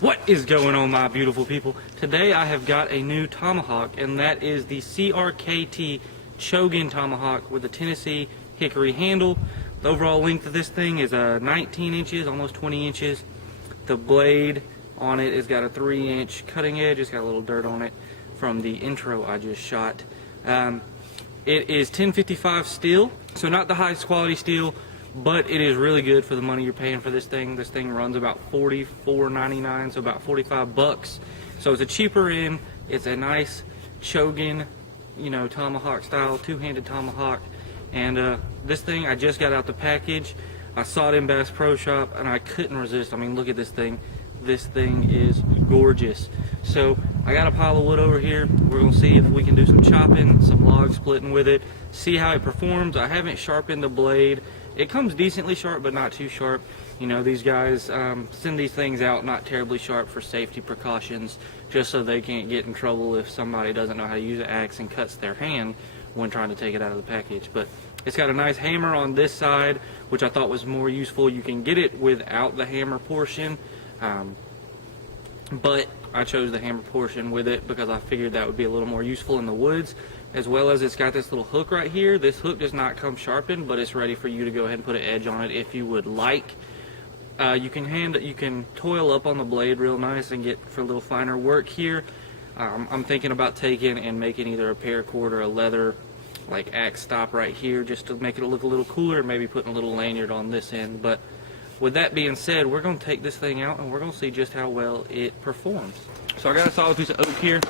What is going on, my beautiful people? Today I have got a new Tomahawk, and that is the CRKT Chogan Tomohawk with a Tennessee hickory handle. The overall length of this thing is 19 inches, almost 20 inches. The blade on it has got a 3-inch cutting edge. It's got a little dirt on it from the intro I just shot. It is 1055 steel, so not the highest quality steel, but it is really good for the money you're paying for this thing. This thing runs about $44.99, so about 45 bucks. So it's a cheaper end. It's a nice Chogan, tomahawk style, two-handed tomahawk. And this thing, I just got out the package. I saw it in Bass Pro Shop, and I couldn't resist. I mean, look at this thing. This thing is gorgeous. So I got a pile of wood over here. We're gonna see if we can do some chopping, some log splitting with it, see how it performs. I haven't sharpened the blade. It comes decently sharp, but not too sharp. These guys send these things out not terribly sharp for safety precautions, just so they can't get in trouble if somebody doesn't know how to use an axe and cuts their hand when trying to take it out of the package. But it's got a nice hammer on this side, which I thought was more useful. You can get it without the hammer portion, but I chose the hammer portion with it because I figured that would be a little more useful in the woods. As well as it's got this little hook right here. This hook does not come sharpened, but it's ready for you to go ahead and put an edge on it if you would like. You can toil up on the blade real nice and get for a little finer work here. I'm thinking about taking and making either a paracord or a leather like axe stop right here, just to make it look a little cooler, maybe putting a little lanyard on this end. But with that being said, we're going to take this thing out and we're going to see just how well it performs. So I got a solid piece of oak here.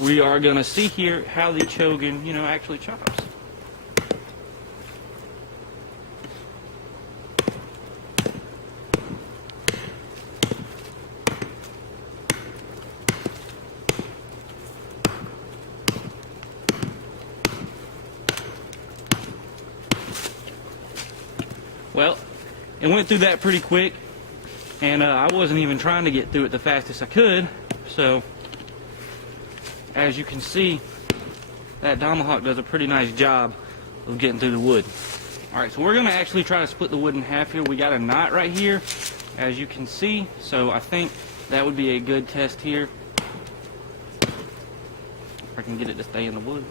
We are going to see here how the Chogan, actually chops. Well, it went through that pretty quick, and I wasn't even trying to get through it the fastest I could, so as you can see, that Tomahawk does a pretty nice job of getting through the wood. Alright, so we're going to actually try to split the wood in half here. We got a knot right here, as you can see, so I think that would be a good test here. If I can get it to stay in the wood.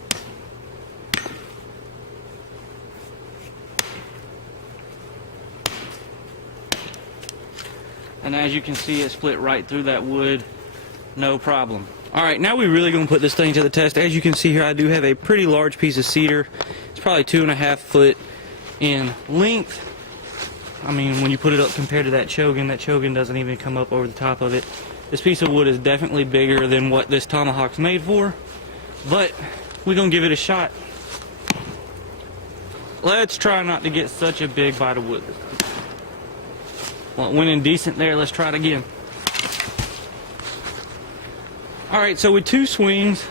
And as you can see, it split right through that wood, no problem. Alright, now we're really going to put this thing to the test. As you can see here, I do have a pretty large piece of cedar. It's probably 2.5 foot in length. I mean, when you put it up compared to that Chogan doesn't even come up over the top of it. This piece of wood is definitely bigger than what this Tomahawk's made for, but we're going to give it a shot. Let's try not to get such a big bite of wood this time. Well, it went in decent there. Let's try it again. Alright, so with 2 swings,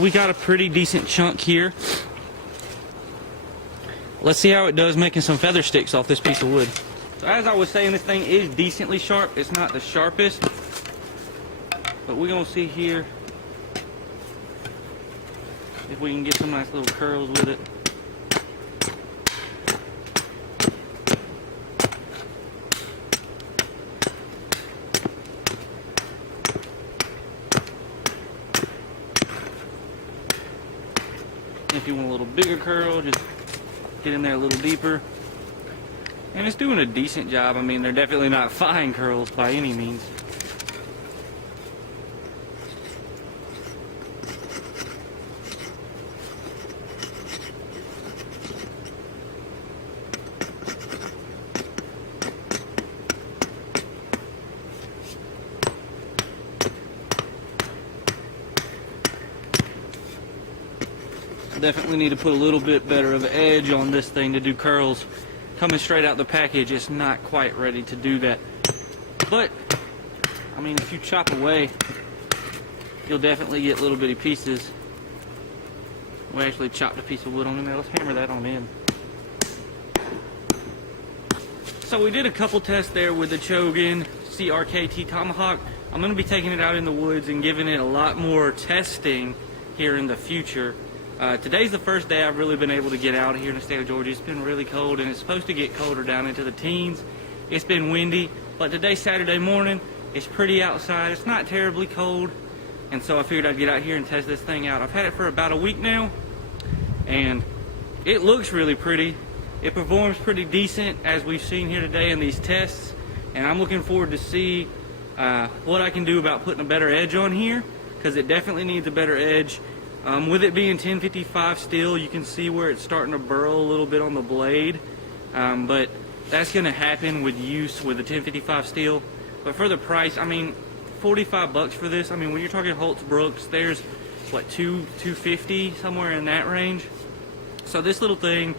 we got a pretty decent chunk here. Let's see how it does making some feather sticks off this piece of wood. So as I was saying, this thing is decently sharp. It's not the sharpest, but we're going to see here if we can get some nice little curls with it. If you want a little bigger curl, just get in there a little deeper. And it's doing a decent job. I mean, they're definitely not fine curls by any means. Definitely need to put a little bit better of an edge on this thing to do curls. Coming straight out the package, it's not quite ready to do that. But, I mean, if you chop away, you'll definitely get little bitty pieces. We actually chopped a piece of wood on in there. Let's hammer that on in. So we did a couple tests there with the Chogan CRKT Tomahawk. I'm going to be taking it out in the woods and giving it a lot more testing here in the future. Today's the first day I've really been able to get out here in the state of Georgia. It's been really cold, and it's supposed to get colder down into the teens. It's been windy, but today's Saturday morning. It's pretty outside. It's not terribly cold, and so I figured I'd get out here and test this thing out. I've had it for about a week now, and it looks really pretty. It performs pretty decent, as we've seen here today in these tests, and I'm looking forward to see what I can do about putting a better edge on here, because it definitely needs a better edge. With it being 1055 steel, you can see where it's starting to burrow a little bit on the blade, but that's going to happen with use with the 1055 steel. But for the price, I mean, $45 for this. I mean, when you're talking Holtz Brooks, there's what, $250, somewhere in that range. So this little thing,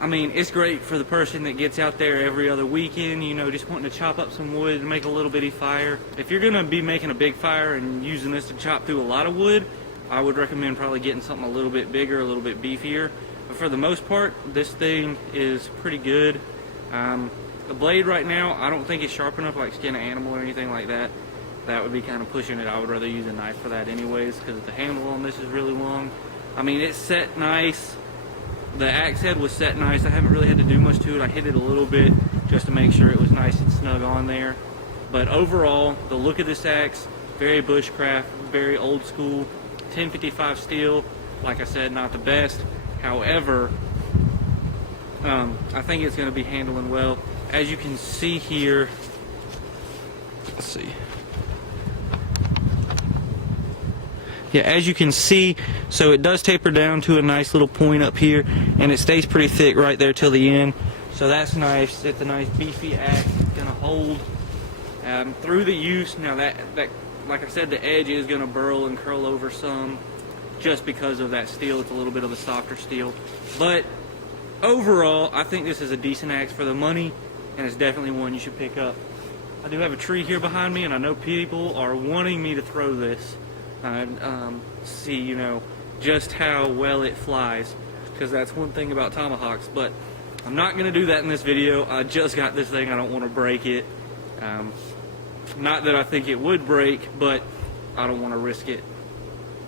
I mean, it's great for the person that gets out there every other weekend, you know, just wanting to chop up some wood and make a little bitty fire. If you're going to be making a big fire and using this to chop through a lot of wood, I would recommend probably getting something a little bit bigger, a little bit beefier. But for the most part, this thing is pretty good. The blade right now, I don't think it's sharp enough like skin an animal or anything like that. That would be kind of pushing it. I would rather use a knife for that anyways, because the handle on this is really long. I mean, it's set nice. The axe head was set nice. I haven't really had to do much to it. I hit it a little bit just to make sure it was nice and snug on there. But overall, the look of this axe, very bushcraft, very old school. 1055 steel, like I said, not the best. However, I think it's going to be handling well. As you can see here, let's see. Yeah, as you can see, so it does taper down to a nice little point up here, and it stays pretty thick right there till the end. So that's nice. It's a nice beefy axe. It's going to hold through the use. Now that like I said, the edge is going to burl and curl over some just because of that steel. It's a little bit of a softer steel. But overall, I think this is a decent axe for the money, and it's definitely one you should pick up. I do have a tree here behind me, and I know people are wanting me to throw this. See, you know, just how well it flies, because that's one thing about tomahawks. But I'm not going to do that in this video. I just got this thing. I don't want to break it. Not that I think it would break, but I don't want to risk it.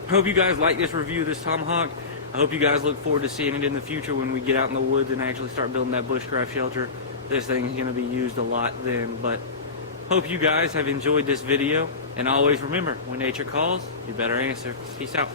Hope you guys like this review of this tomahawk. I hope you guys look forward to seeing it in the future when we get out in the woods and actually start building that bushcraft shelter. This thing is going to be used a lot then. But hope you guys have enjoyed this video, and always remember, when nature calls, you better answer. Peace out.